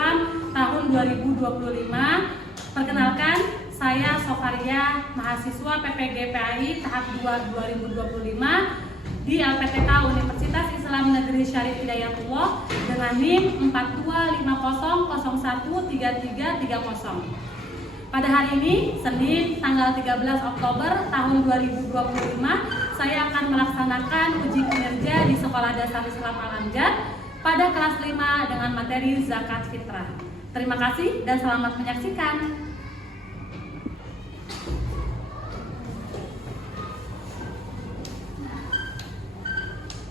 Islam tahun 2025. Perkenalkan, saya Sofaria, mahasiswa PPG PAI tahap 2 2025 di LPTK Universitas Islam Negeri Syarif Hidayatullah dengan NIM 4250013330. Pada hari ini, Senin tanggal 13 Oktober tahun 2025, saya akan melaksanakan uji kinerja di Sekolah Dasar Islam Al-Amjad pada kelas 5 dengan materi zakat fitrah. Terima kasih dan selamat menyaksikan.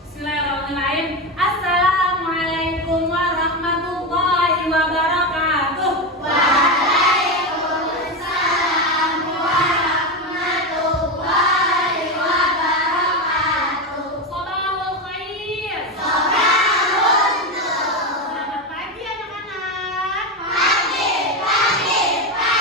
Bismillahirrahmanirrahim. Assalamualaikum warahmatullahi wabarakatuh. Waalaikumsalam warahmatullahi wabarakatuh. Sabahul khair. Sabahun nur. Selamat pagi anak-anak. Pagi, pagi, pagi.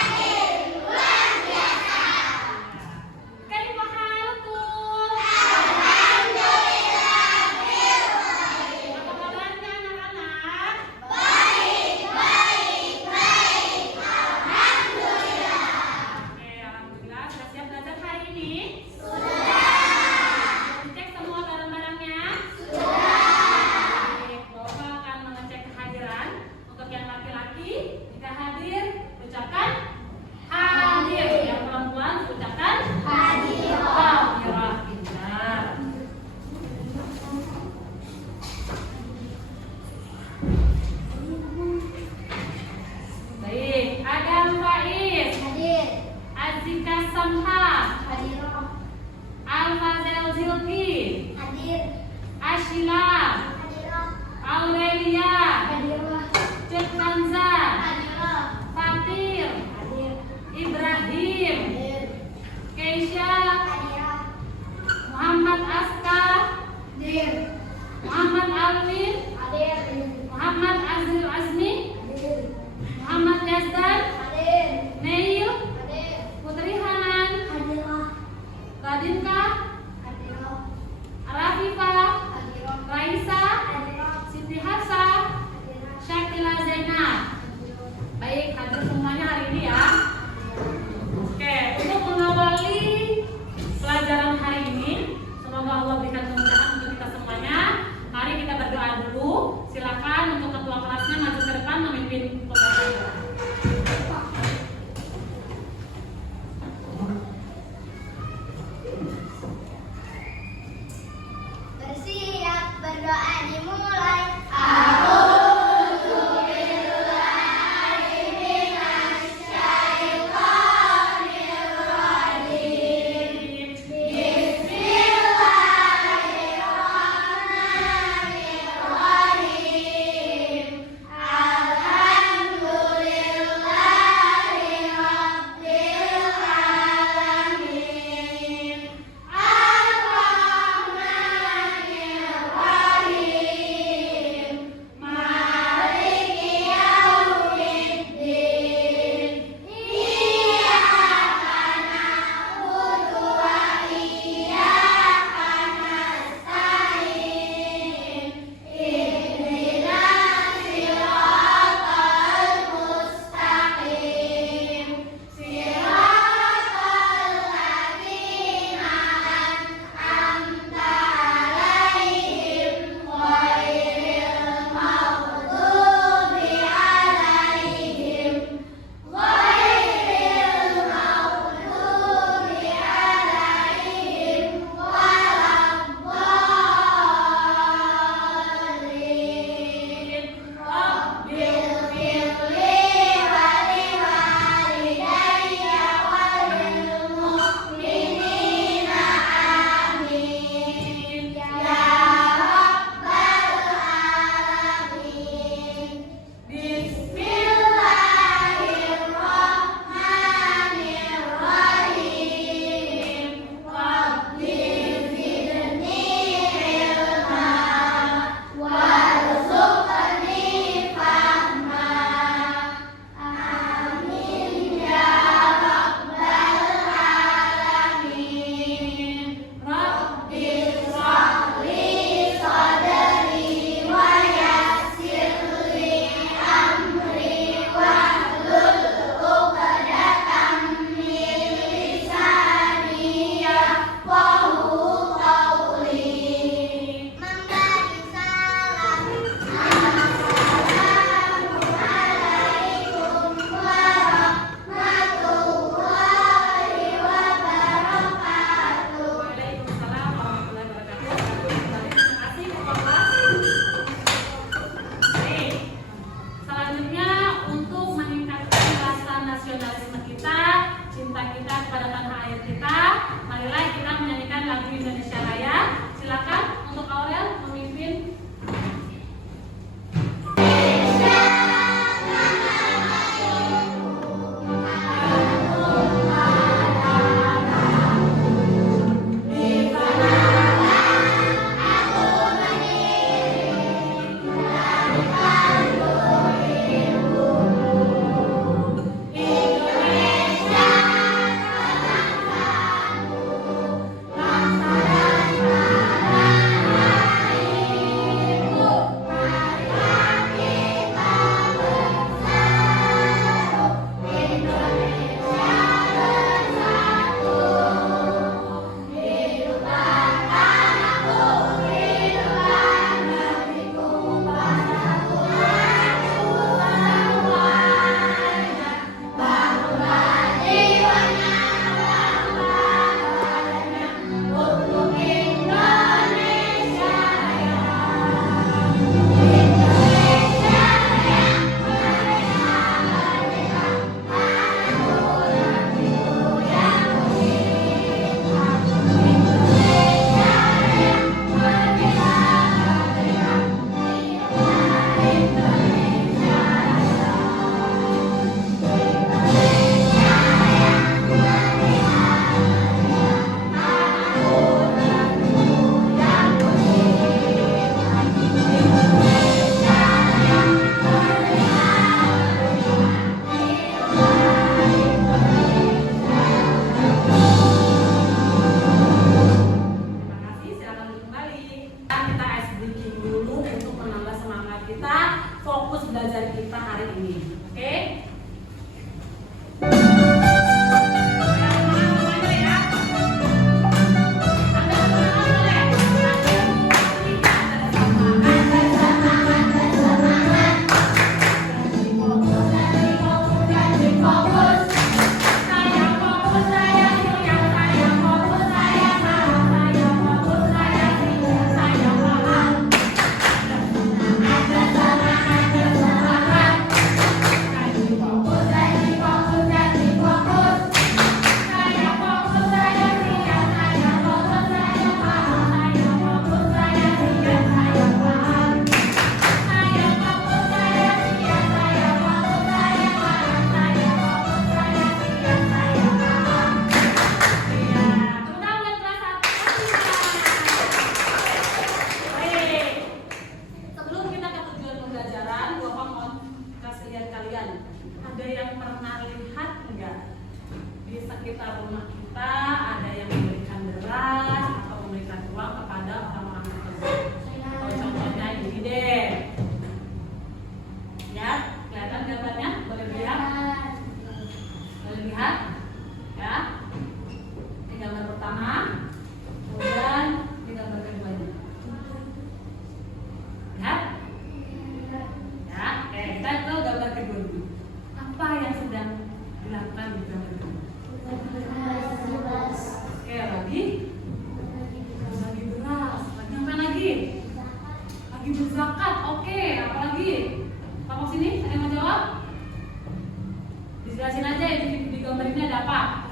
Jelasin aja ya, di gambar ini ada apa?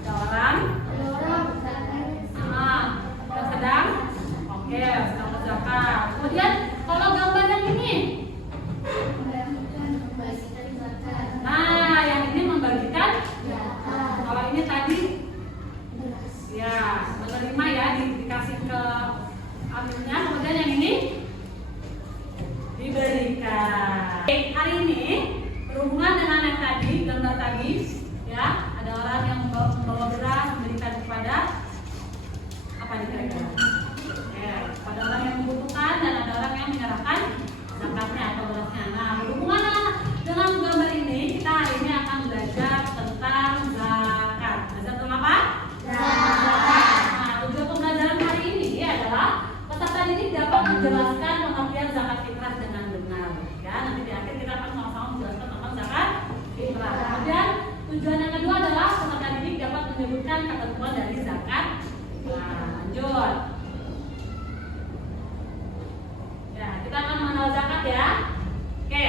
Ada orang yang sedang berzakat. Kemudian kalau gambar yang ini, nah yang ini membagikan. Kalau ini tadi ya menerima ya, dikasih ke amilnya. Kemudian yang ini diberikan. Hari ini berhubungan dengan yang tadi, gambar tadi ya, ada orang yang membawa beras memberikan kepada apa nih kira-kira? Ya, pada orang yang membutuhkan dan ada orang yang menyerahkan zakatnya atau berasnya. Nah, berhubungan dengan gambar ini, kita hari ini akan belajar tentang zakat. Belajar tentang apa? Zakat. Nah, tujuan pembelajaran hari ini adalah peserta didik dapat menjelaskan pengertian zakat fitrah dengan benar. Ya, nanti di akhir kita akan sama-sama menjelaskan tentang zakat fitrah. Kemudian tujuan yang kedua adalah peserta didik dapat menyebutkan ketentuan dari zakat. Nah, lanjut. Ya, kita akan mengenal zakat ya. Oke.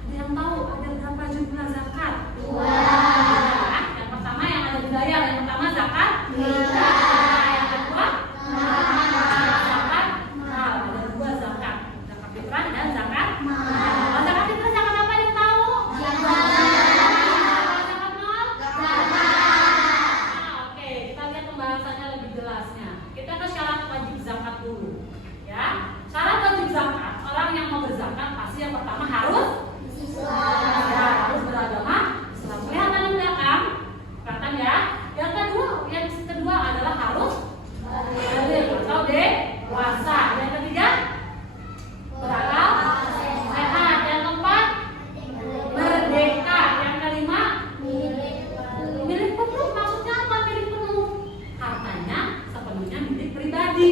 Ada yang tahu ada berapa jumlah zakat? 2. Ya, yang pertama yang ada di layar, yang pertama zakat fitrah. Yang kedua zakat mal. Ada 2 zakat. Zakat fitrah dan zakat mal. Kalau zakat fitrah zakat apa yang tahu? Zakat mal? Oke, kita lihat pembahasannya lebih jelasnya. Kita ke syarat wajib zakat dulu. Ya, syarat wajib zakat, orang yang mau berzakat pasti yang pertama harus harus beragama Islam. Kelihatan di belakang, kelihatan ya. Yang kedua adalah harus baligh atau dewasa. Yang ketiga berakal sehat. Yang keempat merdeka. Yang kelima milik penuh. Maksudnya apa milik penuh? Hartanya sepenuhnya milik pribadi,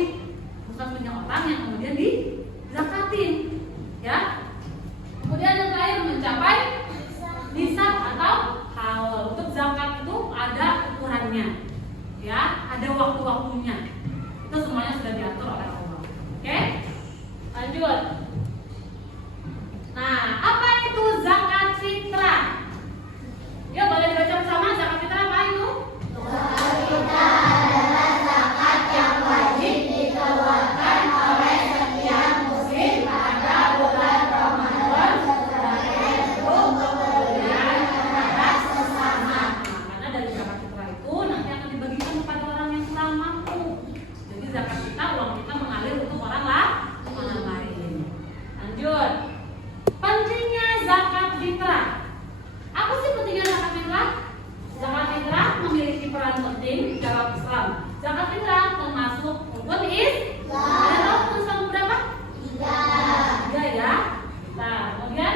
bukan punya orang yang kemudian dizakatin. Ya. Kemudian yang terakhir mencapai nisab atau halal. Untuk zakat itu ada ukurannya, ya, ada waktu-waktunya. Itu semuanya sudah diatur oleh Allah. Oke, lanjut. Nah, apa itu zakat fitrah? Ya, boleh dibaca bersama. Zakat fitrah apa itu? Zakat fitrah adalah zakat yang wajib dikeluarkan oleh setiap muslim pada bulan Ramadan sebagai bentuk kepedulian terhadap sesama. Karena dari zakat fitrah itu nanti akan dibagikan kepada orang yang kurang mampu. Jadi zakat kita, uang kita mengalir untuk orang lain. Lanjut. Pentingnya zakat fitrah. Apa sih pentingnya zakat fitrah? Zakat fitrah memiliki peran penting dalam Islam. Zakat fitrah termasuk rukun Islam. Ada rukun Islam berapa? 3 ya. Nah, kemudian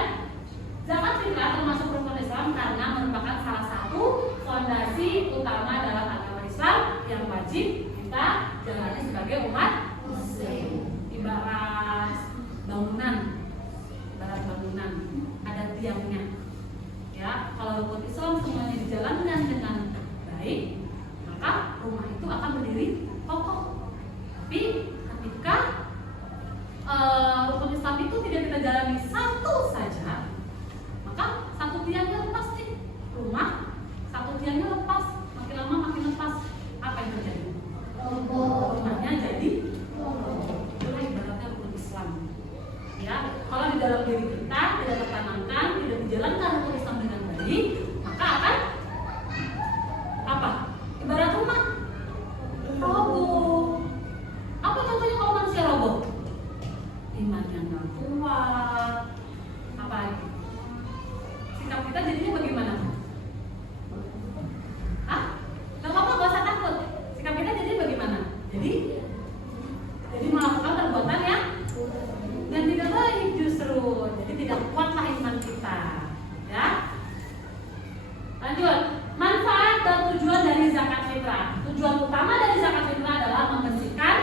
zakat fitrah termasuk rukun Islam karena merupakan salah satu fondasi utama dalam agama Islam yang wajib kita jalani sebagai umat Muslim. Ibarat bangunan ada tiangnya. Ya, kalau rukun Islam semuanya dijalankan dengan baik, maka rumah itu akan berdiri kokoh. Tapi ketika rukun Islam itu tidak kita jalani satu saja, maka satu tiangnya lepas nih. Rumah satu tiangnya lepas, makin lama makin lepas. Apa yang terjadi? Rumahnya jadi itulah ibaratnya rukun Islam. Ya, kalau di dalam diri kita tidak tertanamkan, tidak dijalankan rukun Islam dengan baik, maka akan apa? Ibarat rumah roboh. Apa contohnya kalau manusia roboh? Imannya nggak kuat. Apa lagi? Sikap kita jadinya bagaimana? Hah? Nggak apa-apa, nggak usah takut. Sikap kita jadinya bagaimana? Jadi melakukan perbuatan yang tidak baik justru. Jadi tidak kuatlah iman kita. Ya. Lanjut. Manfaat dan tujuan dari zakat fitrah. Tujuan utama dari zakat fitrah adalah membersihkan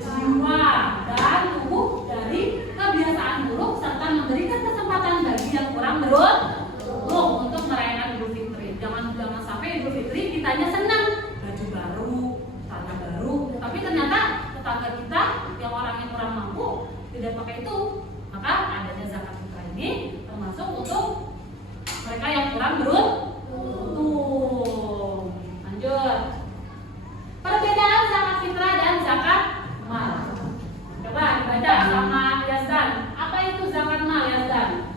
jiwa dan tubuh dari kebiasaan buruk serta memberikan kesempatan bagi yang kurang beruntung untuk merayakan Idul Fitri. Jangan sampai Idul Fitri kitanya senang, baju baru, celana baru, tapi ternyata tetangga kita yang orang yang kurang mampu tidak pakai itu. Maka adanya zakat fitrah ini termasuk untuk mereka yang kurang dalam beruntung. Lanjut. Perbedaan zakat fitrah dan zakat mal. Coba dibaca sama Yazdan. Apa itu zakat mal, Yazdan?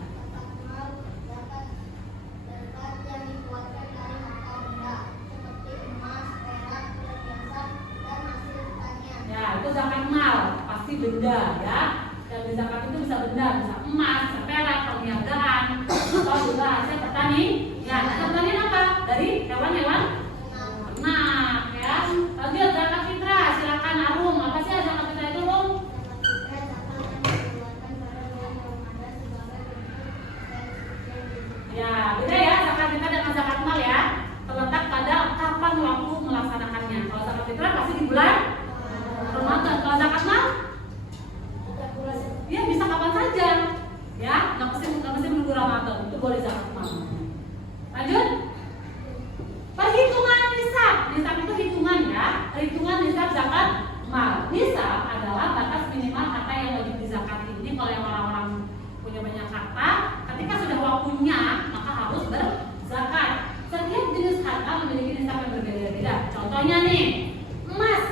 Ya, itu zakat mal, pasti benda ya. Dan di zakat itu bisa benda, bisa emas, bisa perak, perniagaan, atau juga hasil petani. Ya, hasil pertanian apa? Dari hewan-hewan ternak ya. Lanjut zakat fitrah, silakan Arum. Apa sih zakat fitrah itu, Rum? Ya, beda ya zakat fitrah dengan zakat mal ya. Terletak pada kapan waktu melaksanakannya. Kalau zakat fitrah pasti di bulan Ramadan. Kalau zakat mal, ya bisa kapan saja. Ya, nggak mesti menunggu Ramadan. Itu boleh zakat mal. Lanjut. Perhitungan nisab. Nisab itu hitungan ya. Hitungan nisab zakat mal. Nisab adalah batas minimal harta yang wajib dizakati. Ini kalau yang orang-orang punya banyak harta, ketika sudah waktunya maka harus berzakat. Setiap jenis harta memiliki nisab yang berbeda-beda. Contohnya nih, emas.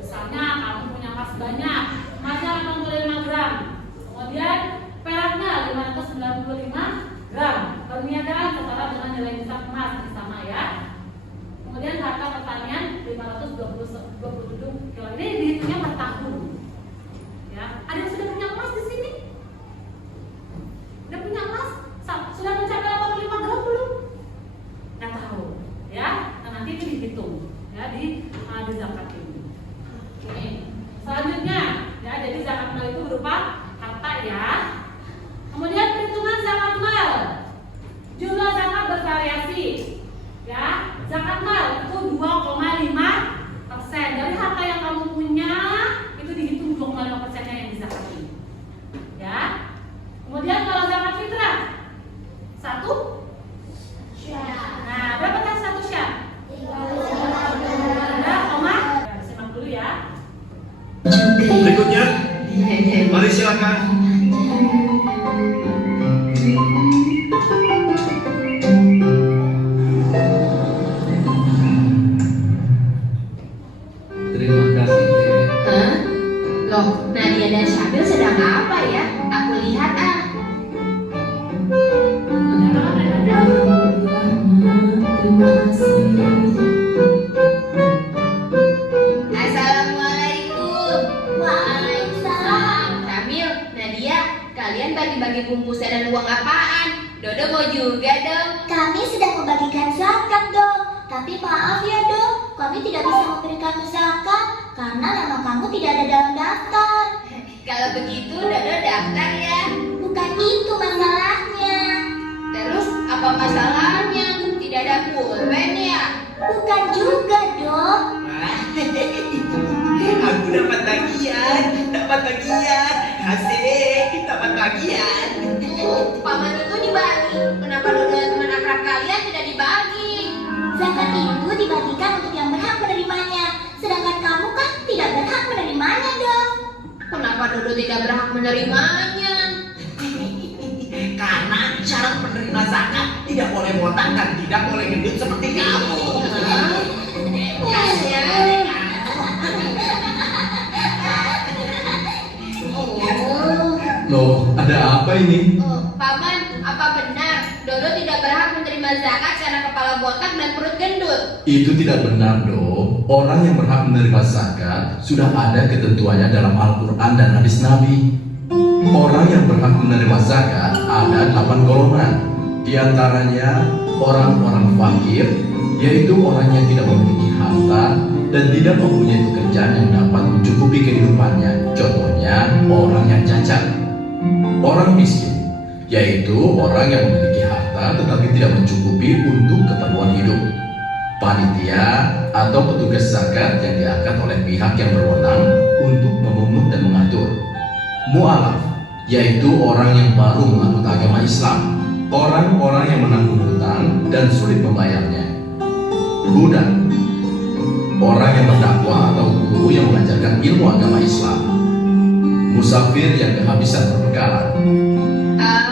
Misalnya kamu punya emas banyak, emasnya 85 gram. Kemudian peraknya 595 gram. Perniagaan setara dengan nilai nisab emas sama ya. Kemudian harta pertanian 527 kilo. Ini dihitungnya per tahun. Ya, ada yang sudah punya emas di sini? Udah punya emas? Sudah mencapai 85 gram belum? Nggak tahu. Ya, nah, nanti itu dihitung ya di zakat ini. Oke. Selanjutnya, ya jadi zakat mal itu berupa harta ya. Kemudian perhitungan zakat mal. Jumlah zakat bervariasi. Ya, zakat mal itu 2,5% dari harta yang kamu punya, itu dihitung 2,5%-nya yang dizakati. Ya. Kemudian kalau zakat fitrah 1 syah. Nah, berapa kan 1 syah? 3,. Simak dulu ya. Berikutnya, mari silakan. Terima kasih. Loh, Nadia dan Syabil sedang apa ya? Aku lihat Terima kasih. Assalamualaikum. Waalaikumsalam. Kamil, Nadia, kalian bagi-bagi bungkusan dan uang apaan? Dodo mau juga dong. Kami sedang membagikan zakat, Dok. Tapi maaf ya, Dok, kami tidak bisa memberikan zakat karena nama kamu tidak ada dalam daftar. Kalau begitu, Dodo daftar ya. Bukan itu masalahnya. Terus apa masalahnya? Tidak ada pulpen ya? Bukan juga, Dok. Aku dapat bagian. Asik, dapat bagian. Paman itu dibagi. Kenapa Dodo dan teman akrab kalian tidak dibagi? Zakat itu dibagikan untuk yang berhak menerimanya. Sedangkan kamu kan tidak berhak menerimanya, Dok. Kenapa Dodo tidak berhak menerimanya? Karena syarat penerima zakat tidak boleh botak dan tidak boleh gendut seperti kamu. Loh, ada apa ini? Oh, Paman, apa benar Dodo tidak berhak menerima zakat karena kepala botak dan perut gendut? Itu tidak benar, Do. Orang yang berhak menerima zakat sudah ada ketentuannya dalam Al-Quran dan hadis Nabi. Orang yang berhak menerima zakat ada 8 golongan. Di antaranya orang-orang fakir, yaitu orang yang tidak memiliki harta dan tidak mempunyai pekerjaan yang dapat mencukupi kehidupannya. Contohnya orang yang cacat. Orang miskin, yaitu orang yang memiliki harta tetapi tidak mencukupi untuk keperluan hidup. Panitia atau petugas zakat yang diangkat oleh pihak yang berwenang untuk memungut dan mengatur. Mu'alaf, yaitu orang yang baru menganut agama Islam, orang-orang yang menanggung hutang dan sulit membayarnya. Budak, orang yang berdakwah atau guru yang mengajarkan ilmu agama Islam. Musafir yang kehabisan perbekalan.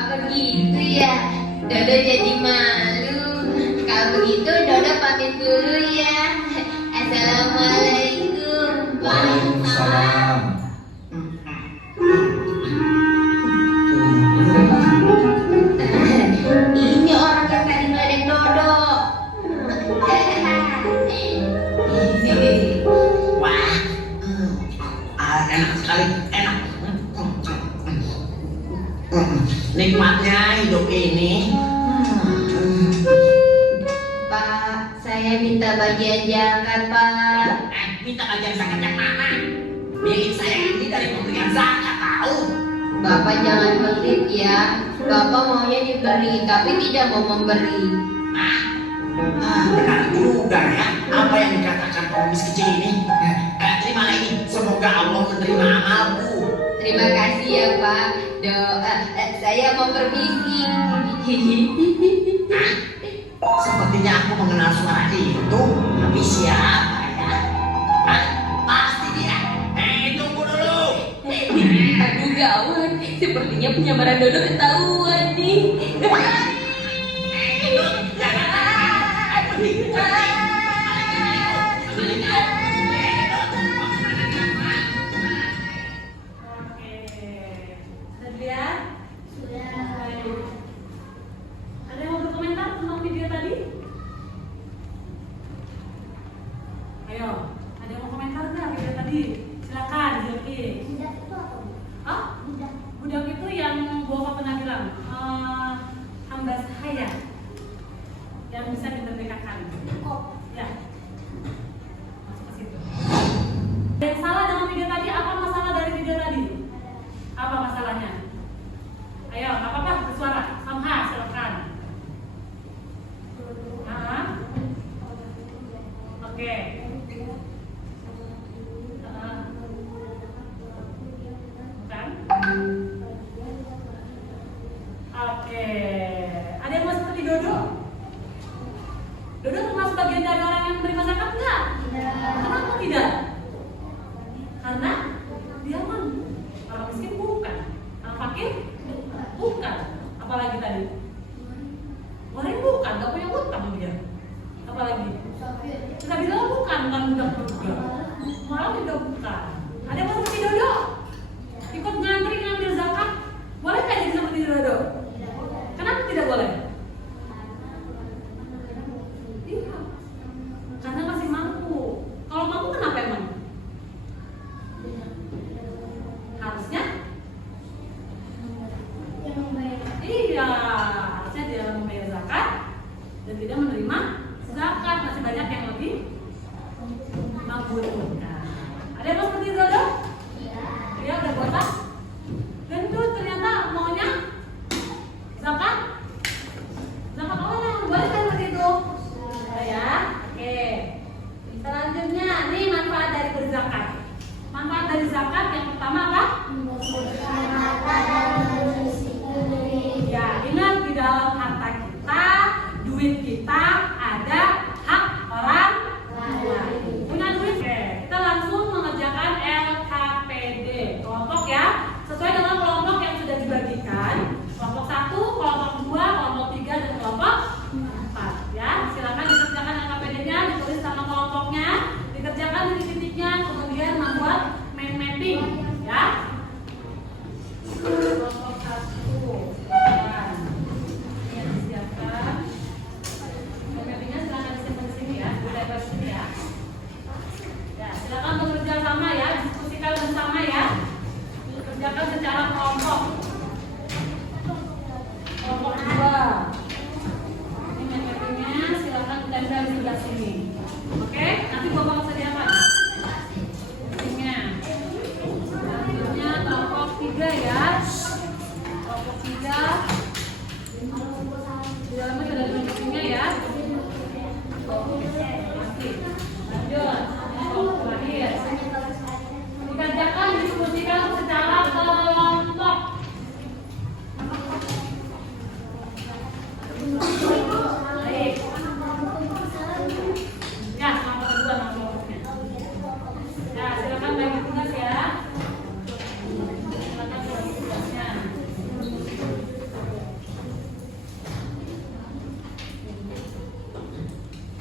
Begitu ya. Dodo jadi malu. saya minta bagian zakat, Pak. Minta bagian zakat yang mana? Milik saya ini dari pemberian zakat tahu. Bapak jangan pelit ya. Bapak maunya diberi, tapi tidak mau memberi. Benar juga ya apa yang dikatakan pengemis kecil ini. Terimalah ini, semoga Allah menerima amalku. Terima kasih ya, Pak. Saya mau permisi. Sepertinya aku mengenal suara itu. Tapi siapa ya? Pasti dia. Tunggu dulu. Aduh gawat, sepertinya penyamaran Dodo ketahuan nih. Sudah lihat? Ada yang mau berkomentar tentang video tadi? Ayo, ada yang mau komentar nggak video tadi? Silakan, Zulki. Oh, budak itu yang Bapak pernah bilang hamba sahaya yang bisa dimerdekakan. Ya, masuk ke situ. Ada yang salah dengan video tadi? Apa masalah dari video tadi? Apa masalahnya? Ayo, nggak apa-apa, bersuara. Samha, silakan. Oke. Bukan? Oke. Ada yang mau seperti Dodo? Dodo termasuk bagian dari orang yang menerima zakat nggak? Kenapa tidak? Karena dia mampu. Orang miskin bukan. Orang fakir bukan. Apalagi tadi? Orang yang bukan, nggak punya utang dia. Apalagi? Kita bilang bukan budak juga. Malah juga bukan. Ada yang mau seperti Dodo? Ikut ngantri ngambil zakat? Boleh nggak jadi seperti Dodo? Kenapa tidak boleh? Iya. Karena masih mampu. Kalau mampu kenapa emang? Harusnya? Iya, harusnya dia membayar zakat dan tidak menerima zakat. Masih banyak yang lebih membutuhkan. Ada yang mau seperti Dodo? Iya, udah botak. Dan itu ternyata maunya zakat. Zakat orang boleh kan seperti itu? Ya, oke. Selanjutnya, nih manfaat dari berzakat. Manfaat dari zakat yang pertama apa? Ya, ingat di dalam harta kita, duit kita ada hak orang lain. Punya duit? Oke, kita langsung mengerjakan LKPD kelompok ya, sesuai dengan kelompok yang sudah dibagikan. Kelompok 1, kelompok 2, kelompok 3, dan kelompok 4 ya. Silakan dikerjakan LKPD-nya, ditulis sama kelompoknya, dikerjakan titik-titiknya, kemudian membuat mind mapping ya. Kelompok 1 ini disiapkan. Mind mapping-nya silakan disimpan di sini ya, di sini ya. Ya, silakan bekerja sama ya, diskusikan bersama ya. Kerjakan secara kelompok. Kelompok 2. Ini mind mapping-nya silakan ditempel di sebelah sini. Oke, nanti Bapak sediakan. Mapping-nya. Selanjutnya kelompok 3 ya. Kelompok 3. Di dalamnya ada mind mapping-nya ya. Masih. Lanjut. Kelompok terakhir. Dikerjakan, diskusikan secara kelompok. Baik. Ya, kelompok kedua nama kelompoknya. Ya, silakan bagi tugas ya. Silakan bagi tugasnya.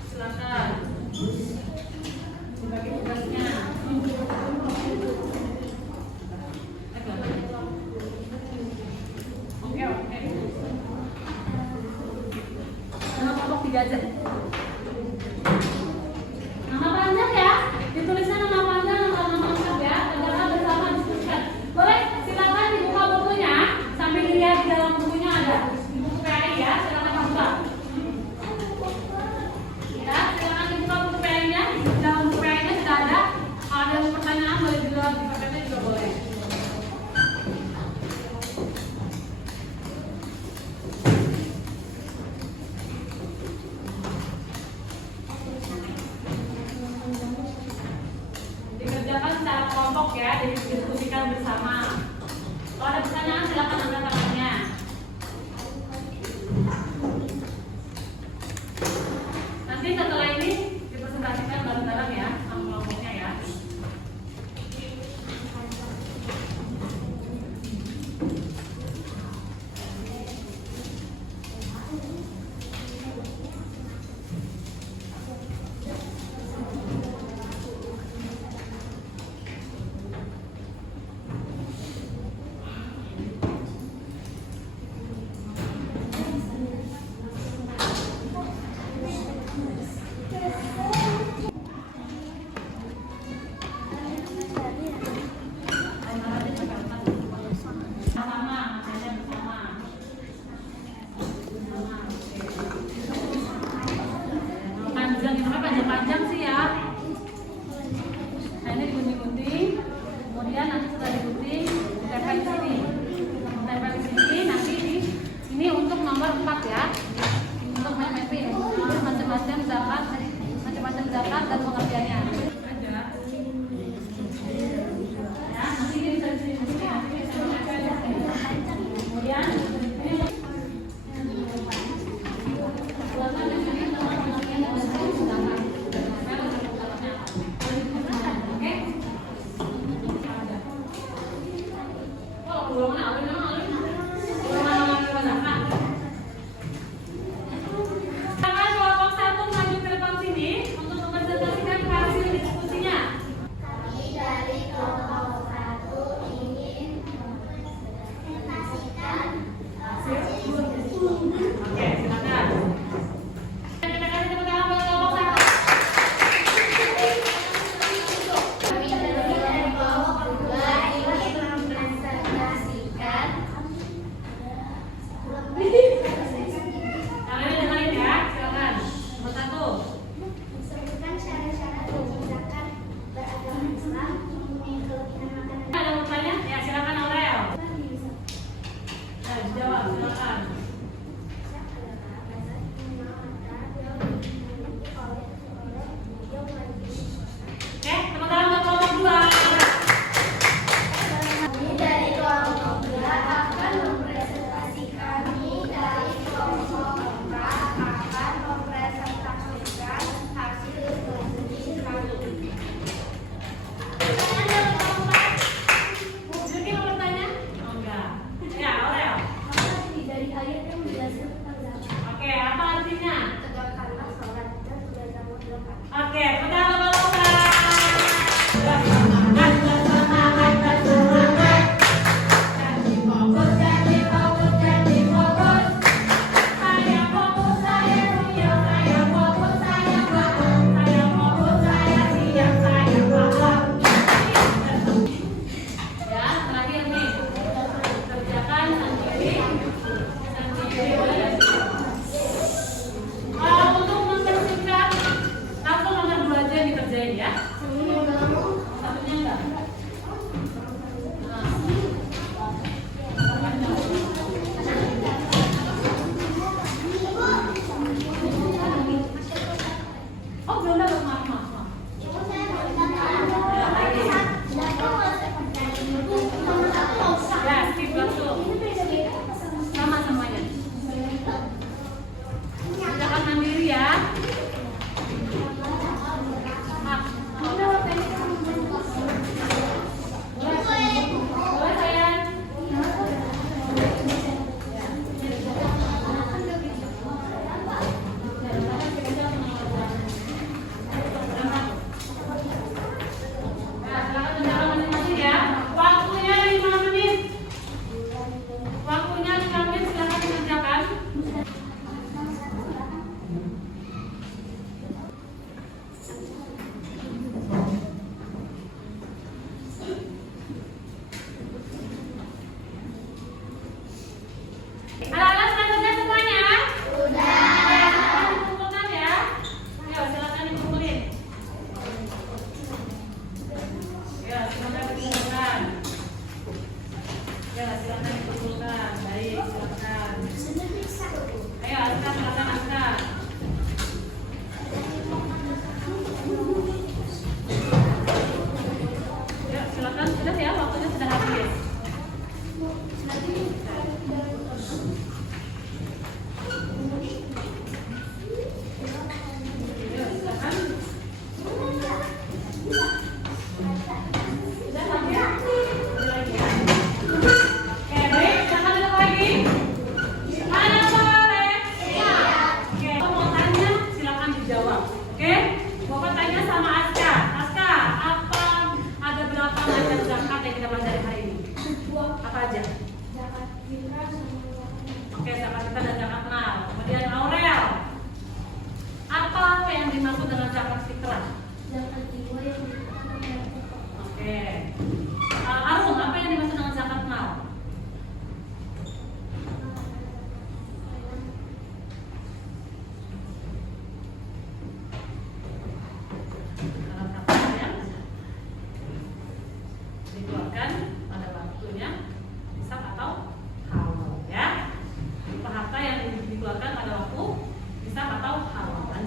Silakan dibagi tugasnya. Oke. Nama kelompok 3 aja. Nama panjang ya, ditulisnya nama panjang, nama lengkap ya. Kerjakan bersama, diskusikan. Boleh, silakan dibuka bukunya sambil dilihat di dalam bukunya ada di buku PAI ya. Silakan buka. Ya, silakan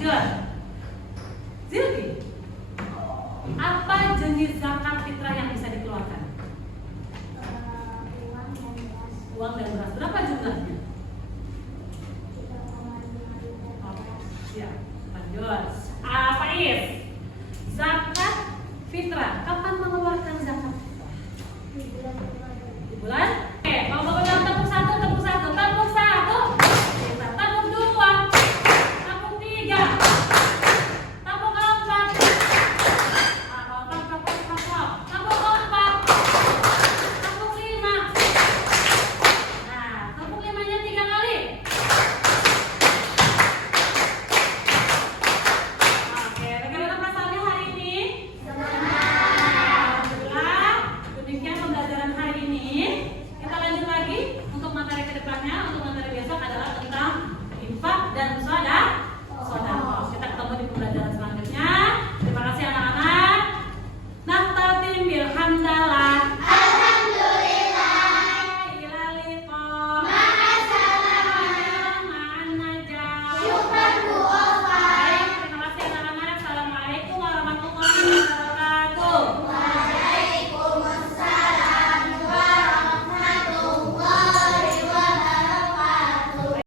Lanjut. Zilki, apa jenis zakat fitrah yang bisa dikeluarkan? Uang dan beras. Uang dan beras. Berapa jumlahnya? 3,5 liter Oh, beras. siap. Lanjut.